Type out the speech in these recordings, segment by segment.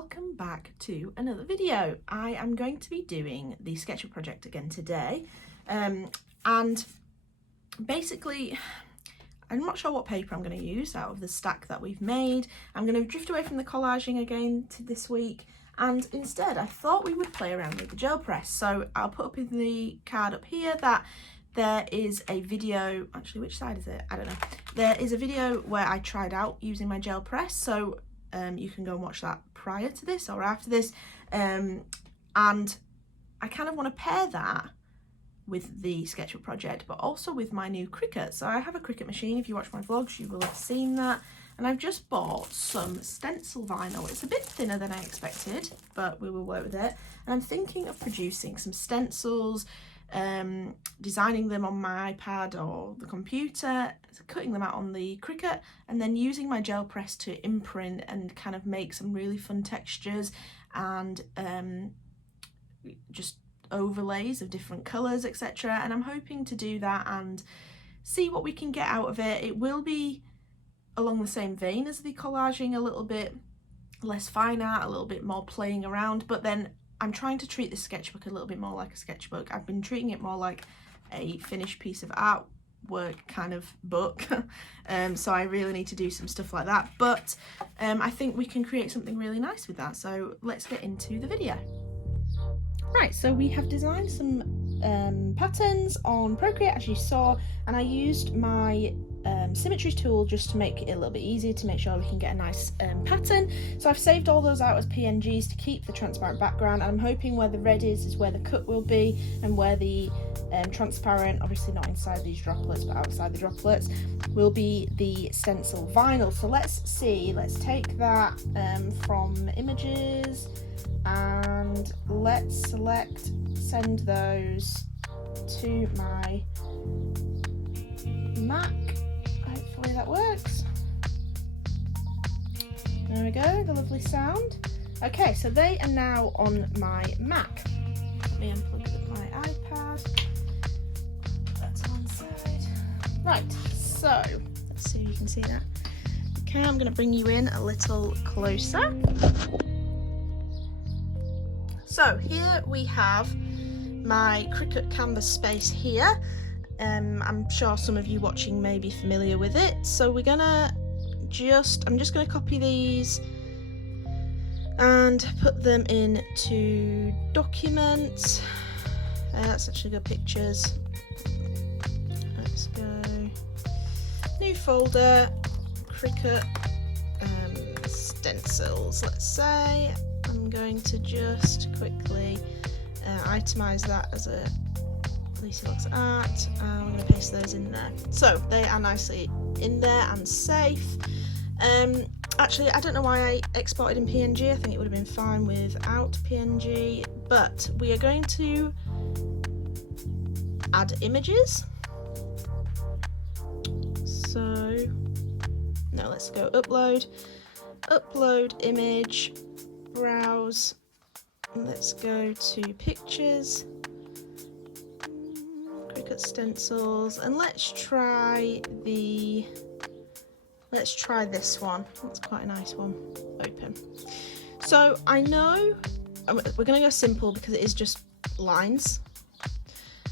welcome back to another video. I am going to be doing the Sketchbook project again today, and basically I'm not sure what paper I'm going to use out of the stack that we've made. I'm going to drift away from the collaging again to this week, and instead I thought we would play around with the gel press. So I'll put up in the card up here that there is a video, actually which side is it? I don't know. There is a video where I tried out using my gel press, so you can go and watch that prior to this or after this, and I kind of want to pair that with the Sketchbook project, but also with my new Cricut. So I have a Cricut machine. If you watch my vlogs, you will have seen that, and I've just bought some stencil vinyl. It's a bit thinner than I expected, but we will work with it, and I'm thinking of producing some stencils, designing them on my iPad or the computer, cutting them out on the Cricut, and then using my gel press to imprint and kind of make some really fun textures and just overlays of different colours, etc. And I'm hoping to do that and see what we can get out of it. It will be along the same vein as the collaging, a little bit less fine art, a little bit more playing around, but then I'm trying to treat this sketchbook a little bit more like a sketchbook. I've been treating it more like a finished piece of artwork kind of book, so I really need to do some stuff like that, but I think we can create something really nice with that. So let's get into the video. Right, so we have designed some patterns on Procreate, as you saw, and I used my symmetry tool just to make it a little bit easier to make sure we can get a nice pattern. So I've saved all those out as PNGs to keep the transparent background, and I'm hoping where the red is where the cut will be, and where the transparent, obviously not inside these droplets but outside the droplets, will be the stencil vinyl. So let's see, let's take that from images, and let's select send those to my Mac. Hopefully that works. There we go, the lovely sound. Okay, so they are now on my Mac. Let me unplug my iPad. That's one side. Right, so let's see if you can see that. Okay, I'm going to bring you in a little closer. So here we have my Cricut canvas space here. I'm sure some of you watching may be familiar with it. So we're gonna I'm just gonna copy these and put them into documents. That's actually got pictures. Let's go new folder, Cricut stencils, let's say. I'm going to just quickly itemize that as a Lisa looks at. I'm going to paste those in there. So they are nicely in there and safe. Actually, I don't know why I exported in PNG. I think it would have been fine without PNG, but we are going to add images. So now let's go upload image, browse, let's go to pictures, Cricut stencils, and let's try this one. That's quite a nice one. Open. So I know we're going to go simple because it is just lines.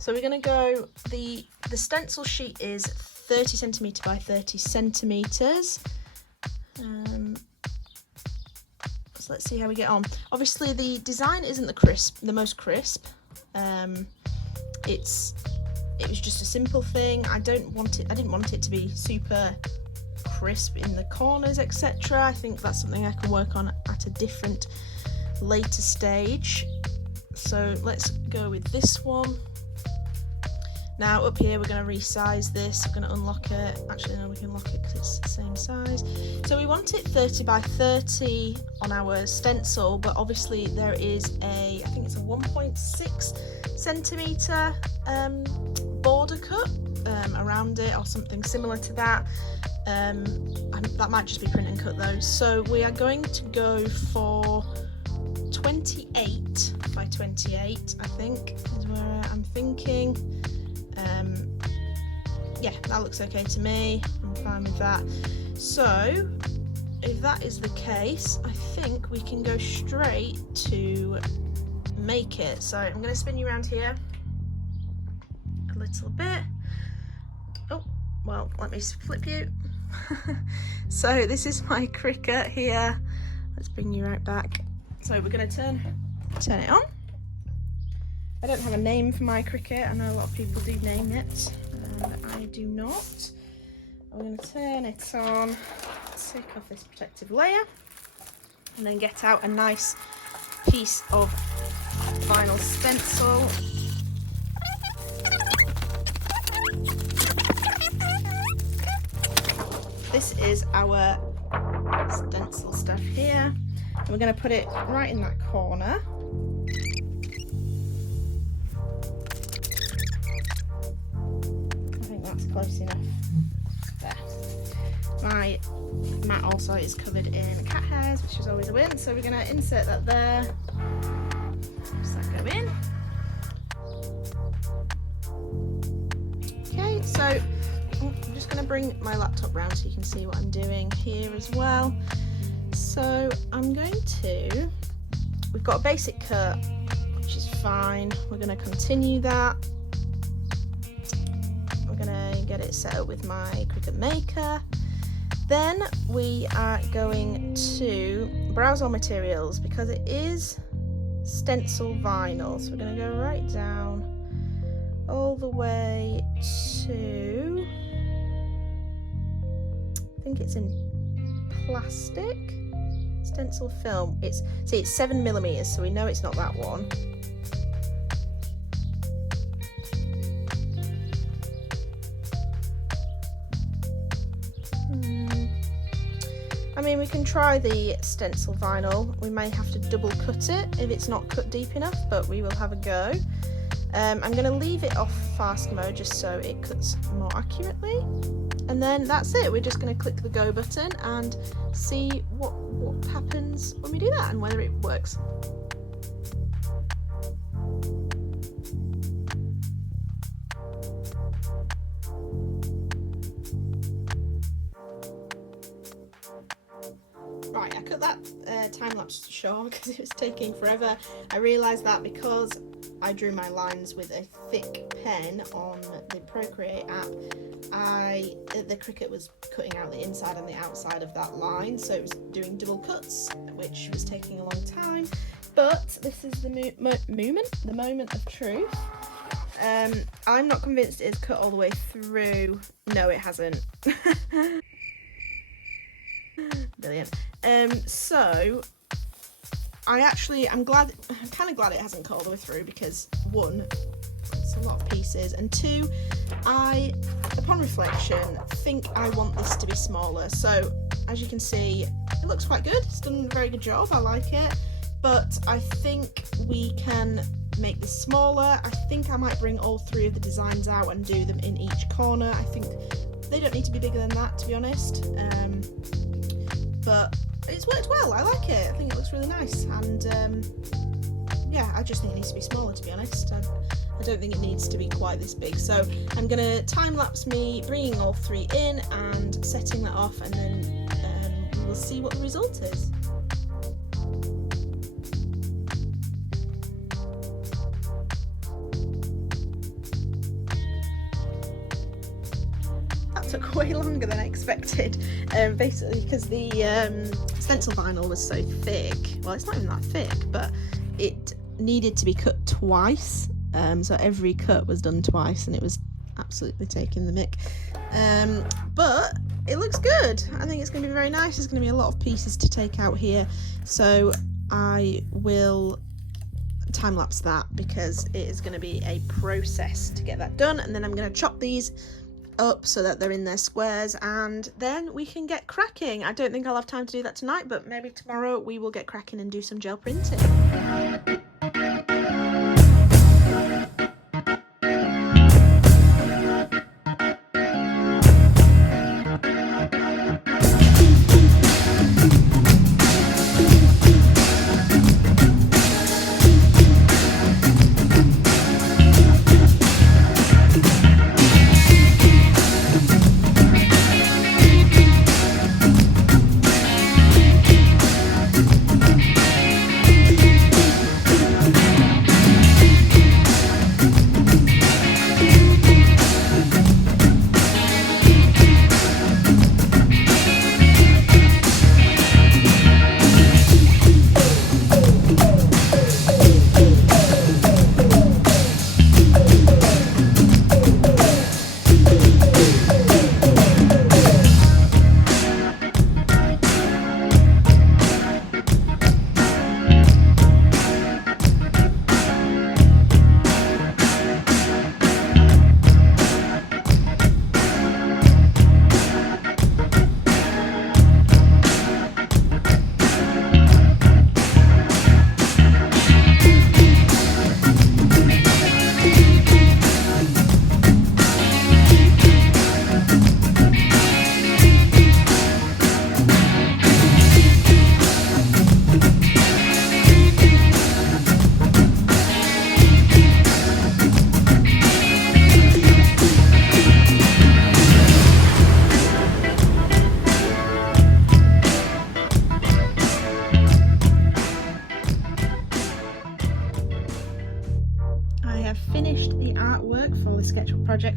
So we're going to go, the stencil sheet is 30 centimetre by 30 centimetres. So let's see how we get on. Obviously the design isn't the most crisp. It was just a simple thing. I didn't want it to be super crisp in the corners, etc. I think that's something I can work on at a different later stage. So let's go with this one. Now up here we're going to resize this. We're going to unlock it. Actually no, we can lock it because it's the same size. So we want it 30 by 30 on our stencil, but obviously there is I think it's a 1.6 centimetre border cut around it, or something similar to that. That might just be print and cut though. So we are going to go for 28 by 28, I think is where I'm thinking. Yeah, that looks okay to me. I'm fine with that. So if that is the case, I think think we can go straight to make it. So I'm going to spin you around here a little bit. Oh, well, let me flip you. So this is my Cricut here. Let's bring you right back. So we're going to turn it on. I don't have a name for my Cricut. I know a lot of people do name it, but I do not. I'm going to turn it on, take off this protective layer, and then get out a nice piece of vinyl stencil. This is our stencil stuff here, and we're going to put it right in that corner. I think that's close enough. There. My mat also is covered in cat hairs, which is always a win, so we're going to insert that there. Just that go in. Okay, so I'm just going to bring my laptop round so you can see what I'm doing here as well. So I'm going to, we've got a basic cut, which is fine. We're going to continue that. We're going to get it set up with my Cricut Maker. Then we are going to browse all materials because it is stencil vinyl. So we're going to go right down all the way to, I think it's in plastic stencil film. It's 7mm, so we know it's not that one. I mean, we can try the stencil vinyl. We may have to double cut it if it's not cut deep enough, but we will have a go. I'm going to leave it off fast mode just so it cuts more accurately, and then that's it. We're just going to click the go button and see what happens when we do that and whether it works. Right, I cut that time-lapse short because it was taking forever. I realised that because I drew my lines with a thick pen on the Procreate app, the Cricut was cutting out the inside and the outside of that line, so it was doing double cuts, which was taking a long time. But this is the moment of truth. I'm not convinced it's cut all the way through. No, it hasn't. Brilliant. So I'm kind of glad it hasn't cut all the way through, because one, it's a lot of pieces, and two, upon reflection, think I want this to be smaller. So as you can see, it looks quite good. It's done a very good job. I like it, but I think we can make this smaller. I think I might bring all three of the designs out and do them in each corner. I think they don't need to be bigger than that, to be honest. But it's worked well. I like it. I think it looks really nice, and yeah, I just think it needs to be smaller, to be honest. I don't think it needs to be quite this big. So I'm going to time-lapse me bringing all three in and setting that off, and then we'll see what the result is. Took way longer than I expected, basically because the stencil vinyl was so thick. Well, it's not even that thick, but it needed to be cut twice, so every cut was done twice, and it was absolutely taking the mick. But it looks good. I think it's going to be very nice. There's going to be a lot of pieces to take out here, so I will time-lapse that because it is going to be a process to get that done, and then I'm going to chop these up so that they're in their squares, and then we can get cracking. I don't think I'll have time to do that tonight, but maybe tomorrow we will get cracking and do some gel printing.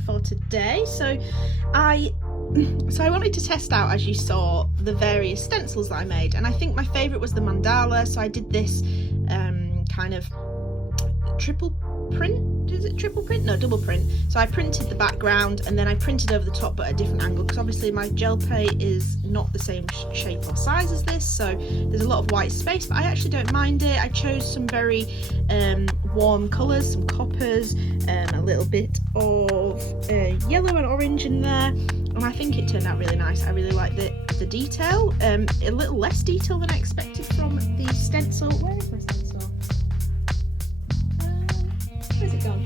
for today. So I wanted to test out, as you saw, the various stencils that I made, and I think my favourite was the mandala. So I did this kind of triple print, is it triple print? No, double print. So I printed the background and then I printed over the top but at a different angle, because obviously my gel plate is not the same shape or size as this, so there's a lot of white space, but I actually don't mind it. I chose some very warm colours, some coppers, a little bit of yellow and orange in there, and I think it turned out really nice. I really like the detail, a little less detail than I expected from the stencil. Where is my stencil? Where's it gone?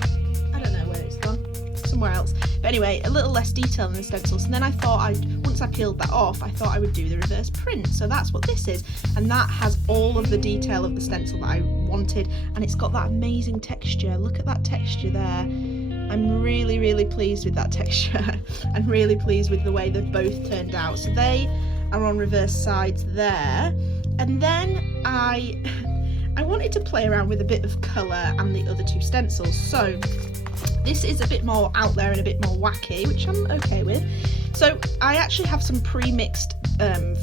I don't know where it's gone. Somewhere else. But anyway, a little less detail than the stencils. And then I thought once I peeled that off, I thought I would do the reverse print. So that's what this is. And that has all of the detail of the stencil that I wanted. And it's got that amazing texture. Look at that texture there. I'm really, really pleased with that texture. I'm really pleased with the way they've both turned out. So they are on reverse sides there. And then I wanted to play around with a bit of colour and the other two stencils. So this is a bit more out there and a bit more wacky, which I'm okay with. So I actually have some pre-mixed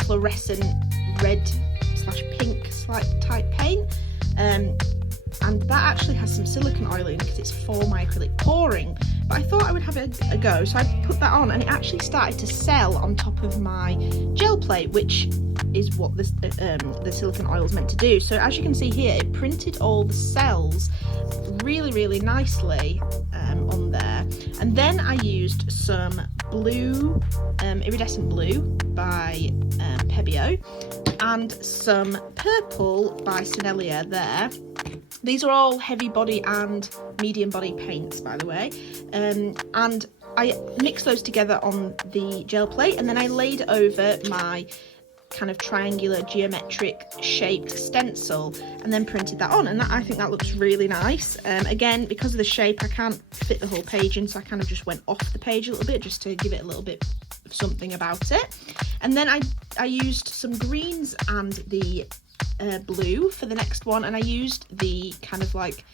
fluorescent red / pink type paint, and that actually has some silicone oil in because it's for my acrylic pouring. But I thought I would have a go, so I put that on and it actually started to sell on top of my gel plate, which is what the silicone oil is meant to do. So as you can see here, it printed all the cells really, really nicely on there. And then I used some blue, iridescent blue by Pebeo, and some purple by Sennelier there. These are all heavy body and medium body paints, by the way, and I mixed those together on the gel plate, and then I laid over my kind of triangular geometric shaped stencil and then printed that on, and I think that looks really nice. Again, because of the shape, I can't fit the whole page in, so I kind of just went off the page a little bit just to give it a little bit of something about it. And then I used some greens and the blue for the next one, and I used the kind of like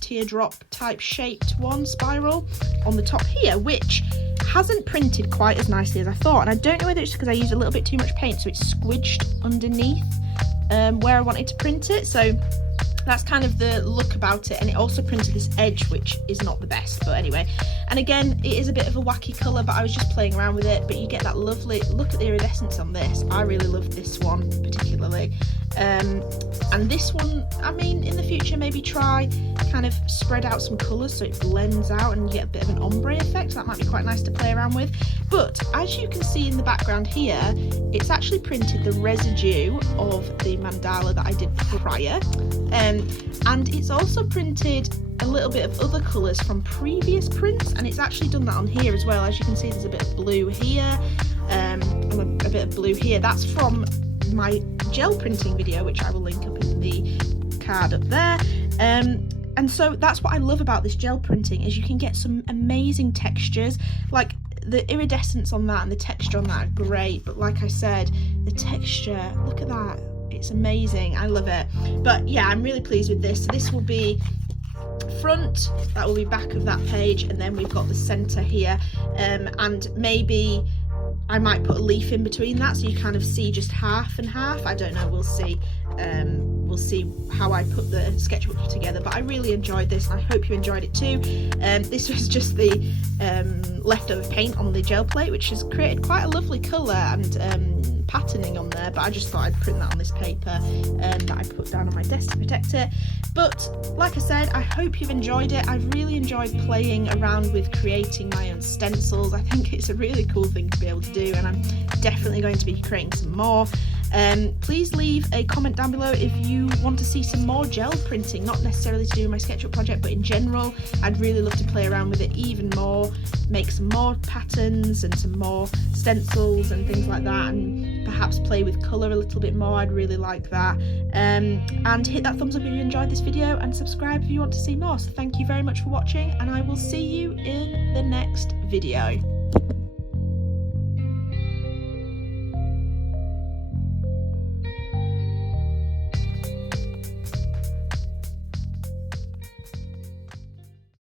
teardrop type shaped one spiral on the top here, which hasn't printed quite as nicely as I thought, and I don't know whether it's because I used a little bit too much paint, so it's squidged underneath where I wanted to print it. So that's kind of the look about it, and it also printed this edge, which is not the best, but anyway. And again, it is a bit of a wacky colour, but I was just playing around with it, but you get that lovely look at the iridescence on this. I really love this one particularly, and this one, I mean, in the future maybe try kind of spread out some colours so it blends out and you get a bit of an ombre effect. That might be quite nice to play around with. But as you can see in the background here, it's actually printed the residue of the mandala that I did prior, and it's also printed a little bit of other colours from previous prints, and it's actually done that on here as well. As you can see, there's a bit of blue here, and a bit of blue here. That's from my gel printing video, which I will link up in the card up there. And so that's what I love about this gel printing, is you can get some amazing textures. Like the iridescence on that and the texture on that are great, but like I said, the texture, look at that, it's amazing. I love it. But yeah, I'm really pleased with this. So this will be front, that will be back of that page, and then we've got the center here, and maybe I might put a leaf in between that so you kind of see just half and half. I don't know, we'll see. We'll see how I put the sketchbook together, but I really enjoyed this and I hope you enjoyed it too. This was just the leftover paint on the gel plate, which has created quite a lovely colour and patterning on there, but I just thought I'd print that on this paper that I put down on my desk to protect it. But like I said, I hope you've enjoyed it. I've really enjoyed playing around with creating my own stencils. I think it's a really cool thing to be able to do, and I'm definitely going to be creating some more. Please leave a comment down below if you want to see some more gel printing, not necessarily to do with my sketchbook project, but in general. I'd really love to play around with it even more, make some more patterns and some more stencils and things like that, and perhaps play with colour a little bit more. I'd really like that. And hit that thumbs up if you enjoyed this video, and subscribe if you want to see more. So thank you very much for watching, and I will see you in the next video.